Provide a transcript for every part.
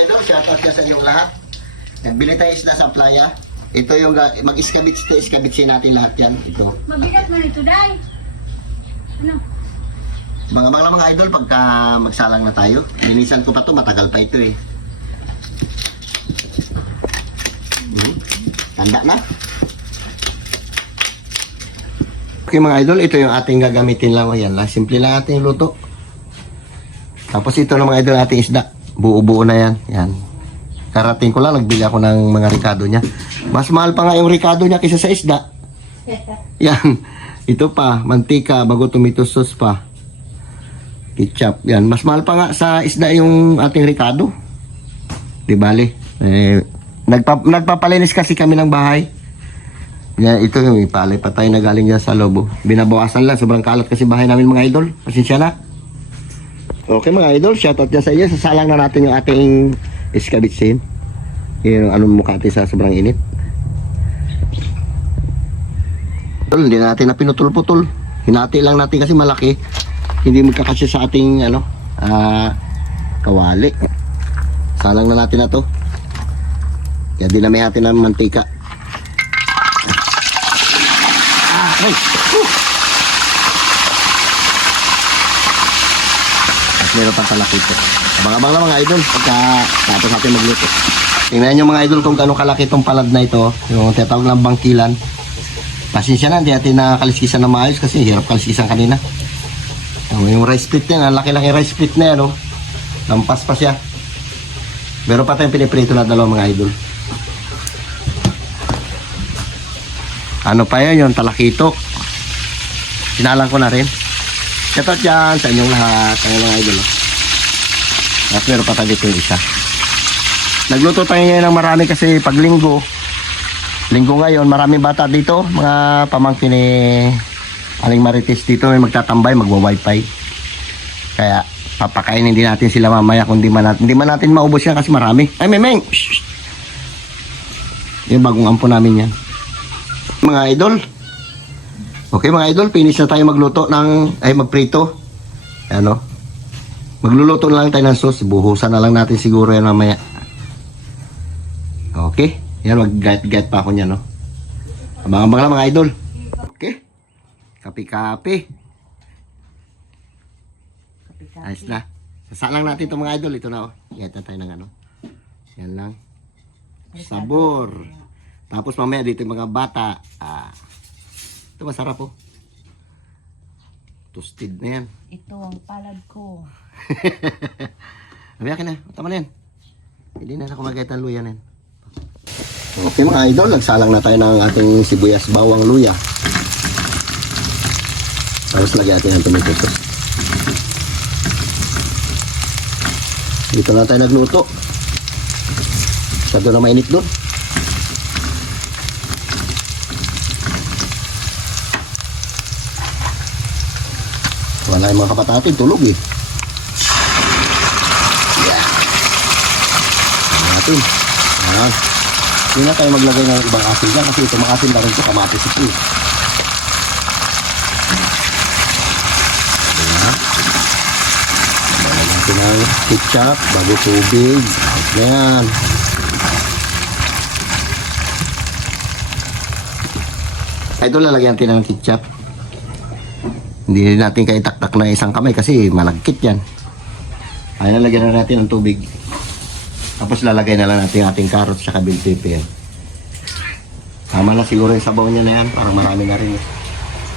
idol, shoutout dyan sa inyong lahat. Nagbili tayo isda sa playa. Ito yung mag-iskabitsin natin lahat yan. Ito. Mabigat man ito, Day. Ano? Mga idol, pagka magsalang na tayo, linisan ko pa to, matagal pa ito eh. Tanda na. Okay mga idol, ito yung ating gagamitin lang. Ayan lang, simple lang ating luto. Tapos ito na mga idol ating isda. Buo-buo na yan. Yan. Karating ko lang, nagbili ako ng mga ricado niya. Mas mahal pa nga yung ricado niya kaysa sa isda. Yan. Ito pa, mantika, bago tomato sauce pa. Ketchup. Yan. Mas mahal pa nga sa isda yung ating ricado. Di bali. Nagpapalinis kasi kami ng bahay. Yan, ito yung ipalay pa tayo na galing dyan sa lobo. Binabawasan lang, sobrang kalat kasi bahay namin mga idol. Pasensya na. Okay mga idol, shoutout dyan sa inyo. Sasalang na natin yung ating iskabitsin. Yung anong mukha natin sa sobrang init. Hindi natin na pinutol-putol. Hinati lang natin kasi malaki. Hindi magkakasya sa ating kawali. Salang na natin na to. Kaya dinamihan natin ng mantika. Ay! At meron pang talaki ito. Abang-abang lang mga idol pagka tapos natin magluto. Tingnan nyo mga idol kung gano'ng kalaki itong palad na ito. Yung tinatawag ng bangkilan. Pasensya na, hindi natin nakaliskisan na maayos kasi hirap kaliskisan kanina. Yung rice split na yan, laki-laki rice split na yan. Lampas pa siya. Meron pa tayong piniprito na dalawa mga idol. Ano pa yun, yung talakitok. Sinalang ko na rin. Shoutout dyan sa inyong lahat, sa inyong mga idol. At meron pa tayo dito yung isa. Nagluto tayo ngayon ng marami kasi pag linggo ngayon, maraming bata dito. Mga pamangkin ni Aling Marites dito may magtatambay, magwa-wifi. Kaya papakainin din natin sila mamaya kung hindi man natin maubos yan kasi marami. Ay, memeng! Yung bagong ampo namin yan. Mga idol. Okay mga idol, finish na tayo magluto magprito. Ano? Magluluto na lang tayo ng sauce. Buhusan na lang natin siguro yan mamaya. Okay. Yan, mag-guide pa ako niyan, no? Abang-abang lang mga idol. Okay. Kapi-kapi. Ayos na. Sasalang natin ito mga idol. Ito na, oh. Guide na tayo ng ano. Yan lang. Sabor. Tapos mamaya dito yung mga bata. Ito masarap po. Toasted na yan. Ito ang palad ko. Sabi akin na. Tama na yan. Hindi na ako mag-gayat ng luya na yan. Okay mga idol. Nagsalang na tayo ng ating sibuyas, bawang, luya. Tapos lagyan natin ng tomato sauce. Dito na tayo nagluto. Masyado na mainit doon. Wala yung mga kapatatin, tulog eh. Yeah. Natin. Ayan. Hindi na tayo maglagay ng ibang asin dyan kasi ito maasin na rin ito, kamatis ito eh. Ayan. Lagyan natin ng ketchup, bago tubig. Ayan. Idol, lalagyan natin ng ketchup. Hindi natin kaitaktak na isang kamay kasi malagkit yan. Ay, lalagyan na natin ng tubig. Tapos lalagay na lang natin ating carrots sa bell pepper. Tama na siguro yung sabaw niya na yan. Parang marami na rin.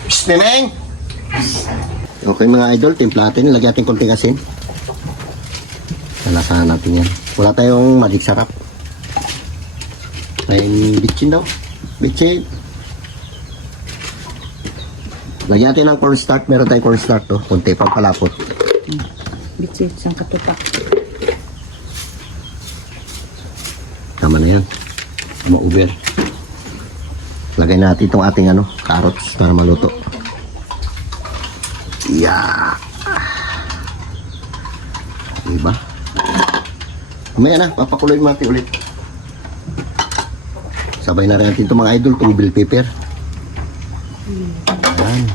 Psst, Memeng! Okay mga idol, timpla natin. Lagyan natin konting asin. Nalasahan natin yan. Wala tayong magic sarap. Tayong bitchin daw. Bitchin. Lagyan natin ng cornstarch. Meron tayong cornstarch to. Kunti pang palapot. Bitsit, isang katupak. Tama na yan. Ma-over. Lagay natin itong ating carrots para maluto. Yeah. Diba? Mamaya na. Papakuloy natin ulit. Sabay na rin natin itong mga idol. Itong bell pepper. Ayan.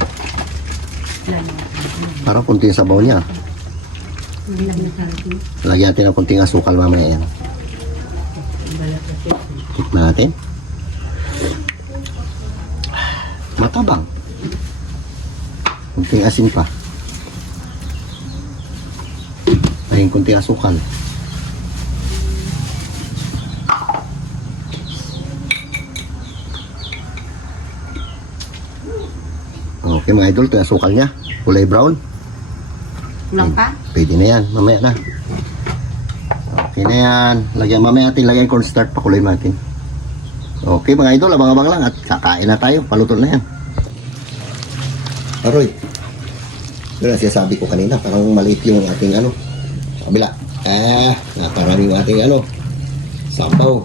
Parang kunting sabaw niya. Lagyan natin ng kunting asukal mamaya yan. Tikman natin. Matabang. Kunting asin pa. Ayun, kunting asukal. Okay mga idol, ito yung asukal niya. Kulay brown. Lang pa? Pwede na yan, mamaya na. Okay na yan. Lagyan, mamaya natin lagyan cornstarch, pakuloy natin. Okay mga idol, abang-abang lang at kakain na tayo. Paluto na yan. Aroy. Yun ang sinasabi ko kanina, parang maliit yung ating ano. Kabila. Naparami yung ating ano. Sabaw.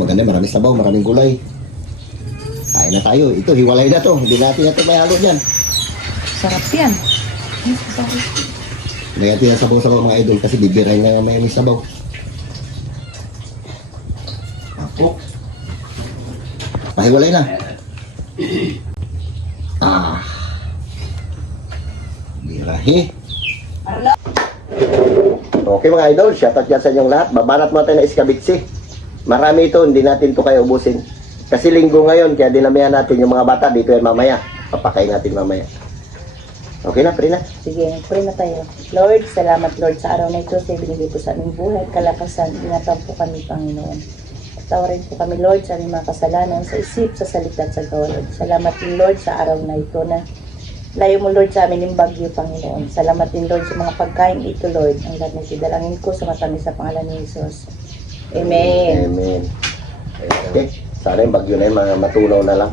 Maganda, maraming sabaw, maraming gulay. Kain na tayo. Ito, hiwalay na to. Hindi natin na ito may halo dyan. Sarap yan. Lagyan natin ang sabaw-sabaw mga idol kasi bibiray na may sabaw. Ako. Pahiwalay na. Birahi. Okay mga idol, shoutout dyan sa inyong lahat. Babanat mo tayo ng iskabitsi. Marami ito, hindi natin ito kayo ubusin. Kasi linggo ngayon, kaya dinamihan natin yung mga bata dito yan mamaya. Papakain natin mamaya. Okay na, pray na. Sige, pray na tayo. Lord, salamat Lord sa araw na ito sa ibinigay po sa aming buhay at kalakasan. Ingatan po kami, Panginoon. Tawarin po kami, Lord, sa aming mga kasalanan, sa isip, sa salita at sa gawa, Lord. Salamat din, Lord, sa araw na ito na layo mo, Lord, sa amin yung bagyo, Panginoon. Salamat din, Lord, sa mga pagkain ito, Lord. Ang lahat na sidalangin ko sa matamis sa pangalan ni Jesus. Amen. Amen. Okay, sana yung bagyo na yun, mga matunaw na lang.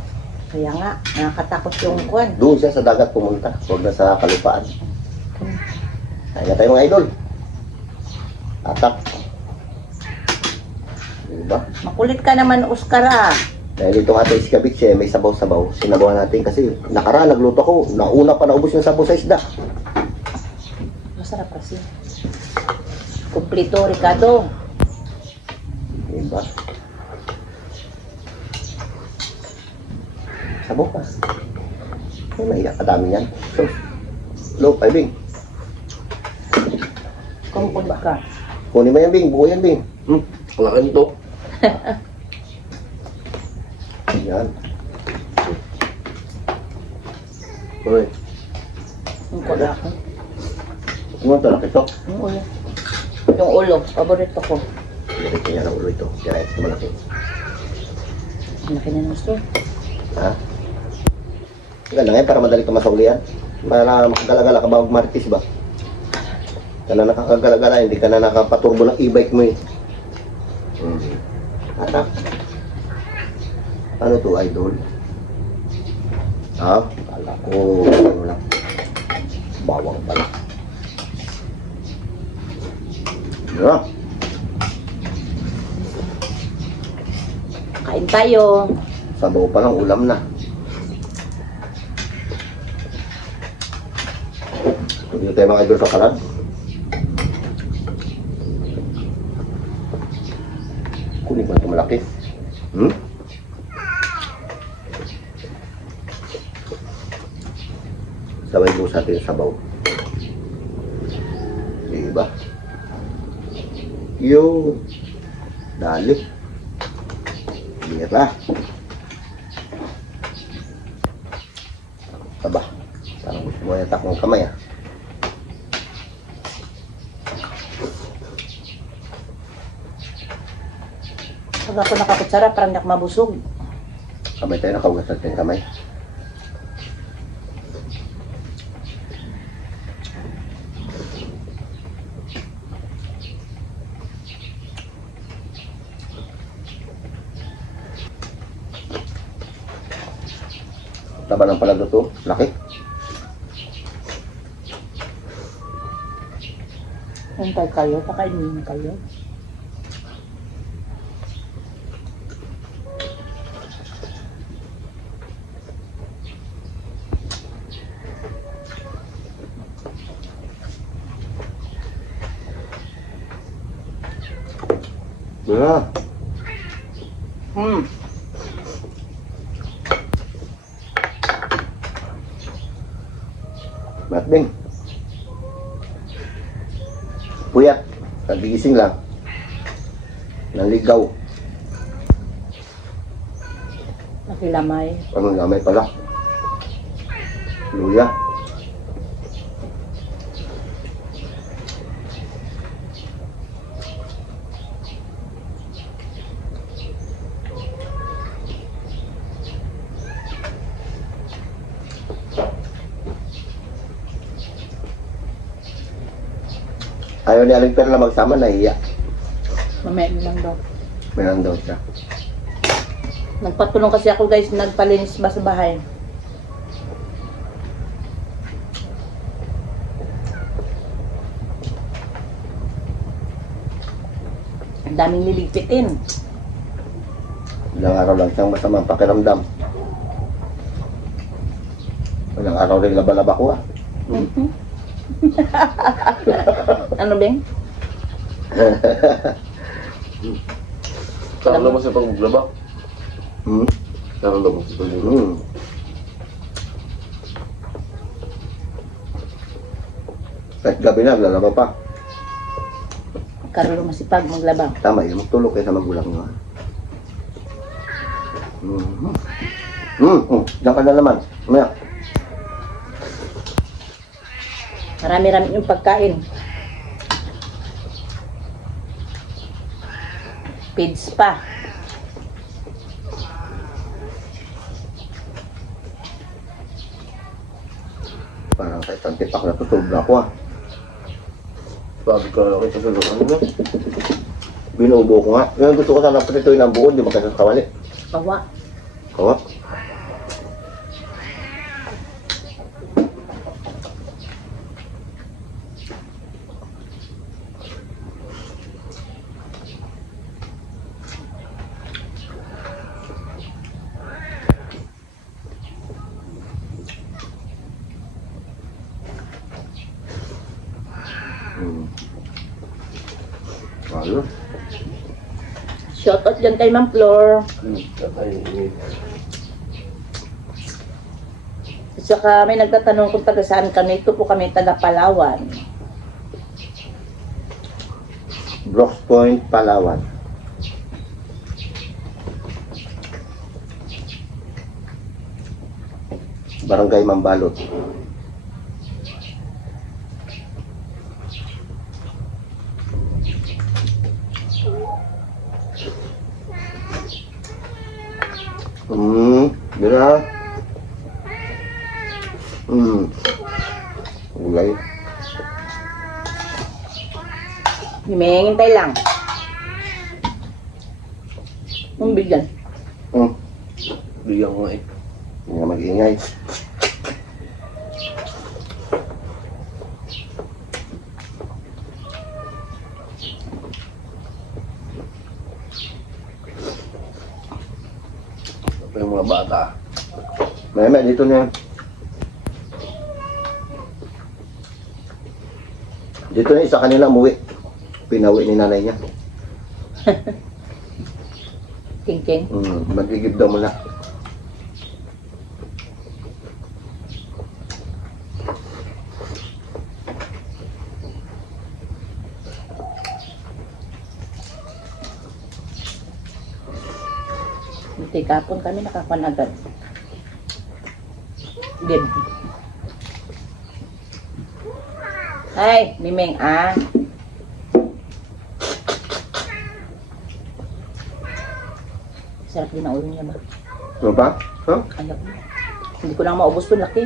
Kaya nga, nakakatakot yung kwan. Doon siya sa dagat pumunta, huwag na sa kalupaan. Kaya na tayo mga idol. Atak. Diba? Makulit ka naman, Oscar, ah. Dahil itong ating iskabitsi, may sabaw-sabaw. Sinabawan natin kasi nakaraan, nagluto ko. Nauna pa naubos yung sabaw sa isda. Masarap kasi. Kumplito, Ricardo. Diba? Sabaw pa. Ay, maiyak kadami yan. So, low, ay Bing. Kumpul ka. Kunin mo yan Bing, buo yan Bing. Wala ka nito. Yan. Uy, Yung kula ko. ano ito? Laki ito? Yung ulo. Yung ulo, paborito ko. Laki niya ng ulo ito. Kaya ito malaki. Ang laki na ng gusto. Ha? Ganda nga para madali ka masaulian. Para makagala-gala ka ba mag-martis ba? Ka na nakakagala-gala, hindi ka na nakapaturbo ng e-bike mo eh. Anak. Ano to, idol? Ha? Kala ko, ano lang. Bawang pala. Yeah. Kain tayo. Sabaw pa lang, ulam na. Hindi tayo mga idol sa kalan. Kunin ba ito malaki? Sabay mo sa atin yung sabaw. Diba? Yo. Dali. Mira. Aba. Parang gusto mo yatak ng kamay ah. Pag ako nakakutsara, parang nak mabusog. Kamay tayo, nakaugas natin yung kamay. Taba ng palado to, laki. Hintay kayo, pakainin kayo. Yeah. Matbing. Puyat. Nagigising lang. Naligaw. Nakilamay. Ano lamay pala? Luya. Ayaw ni Aling Perla magsama, nahiya. Mamaya na lang daw. May daw siya. Nagpatulong kasi ako guys, nagpalinis ba sa bahay. Ang daming niligpitin. Ilang araw lang siyang masamang pakiramdam. Ilang araw rin labalaba ko ah. Ano, Beng? Sarap naman sa pagmaglaba. Hmm? Sarap naman sa pagmaglaba. Hmm. Kahit gabi na, lalaba pa. Karlo masipag maglaba. Tama yun, magtulog kayo sa magulang nyo. Diyan ka na naman. Mamaya. Marami-rami yung pagkain. Pids pa. Parang kahit ang tipak na to, sobra ko ah. Sabi ka kita sa lupa nila. Binubo ko nga. Ngayon gusto ko sana prituin ang buo, di ba kasi kawali? Kawa. Kawa? Ayun. Shoutout dyan kay Ma'am Flor. Saka may nagtatanong kung taga saan kami. Ito po kami taga Palawan. Brooks Point, Palawan. Barangay Mambalot. Bila. Gulay. Himingintay lang. Ang bigyan. Bigyan ko nga eh. Hindi nga mag-ingay. Ito yung mga bata. Maya dito na yan. Dito na isa kanila umuwi. Pinawi ni nanay niya. King-king. Magigib daw muna. Hindi kapon kami nakapanagad. Good. Ay, Mimeng ah. Sarap din ang ulo niya ba? Ano ba? Huh? Ano? Hindi ko lang maubos to, laki.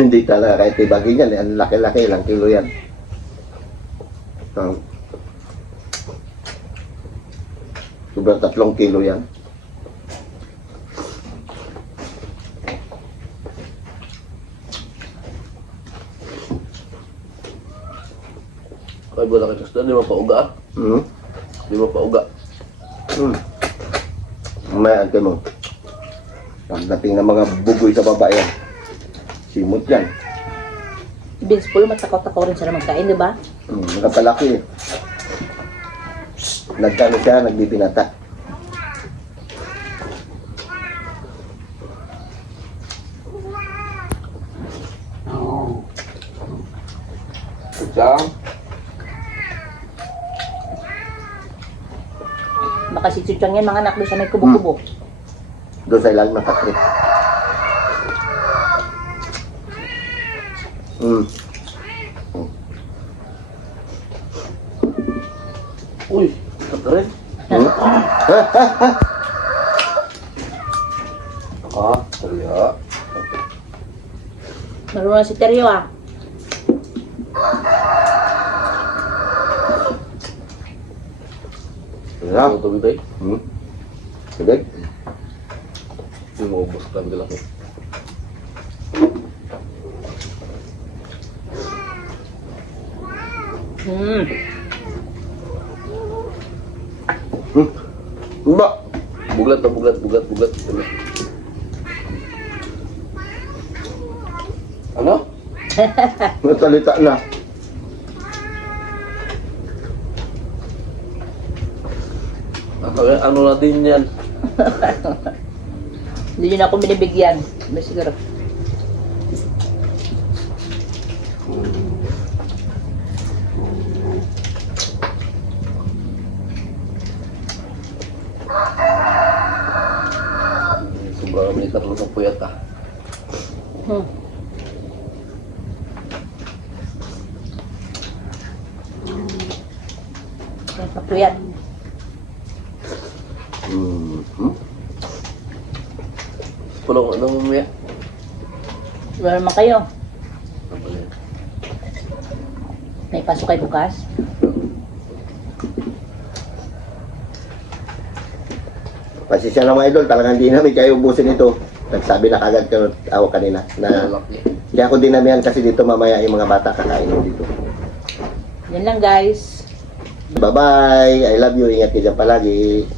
Hindi talaga kahit ibagi niyan. Ang laki-laki, ilang kilo yan. Sobrang 3 kilo yan. Kaya ba nakita sa di mo pauga ah? Di mo pauga. May ante mo. Pagdating ng mga bugoy sa baba yan. Simot yan. Vince Paul, matakaw-takaw rin sila magkain, di ba? Nakapalaki eh. Nagkano siya, nagbibinata. Kutsang. Baka si Chuchang yan, mga anak doon sa may kubo-kubo. Doon sa ilalim ng katrik. Uy, rin. Terya. Marunong si Teryo ah. Terya. Ito tubig tayo. Tubig? Hindi mo ubos ka bigla ko. Hmm. Ba? Buglat na buglat. Ano? Nasalita na. Ano na din yan? Hindi nyo na ako binibigyan. May siguro. Sobrang kami tatlo ng puyat ah. Hmm. Yan, papuyat. Pulong ano mamaya? Wala naman kayo. May pasok kayo bukas. Pasisya na mga idol, talagang di namin kayo ubusin ito. Nagsabi na kagad ako kanina na Malaki. hindi ako dinamihan kasi dito mamaya yung mga bata kakain dito. Yan lang guys. Bye-bye! I love you. Ingat kayo dyan palagi.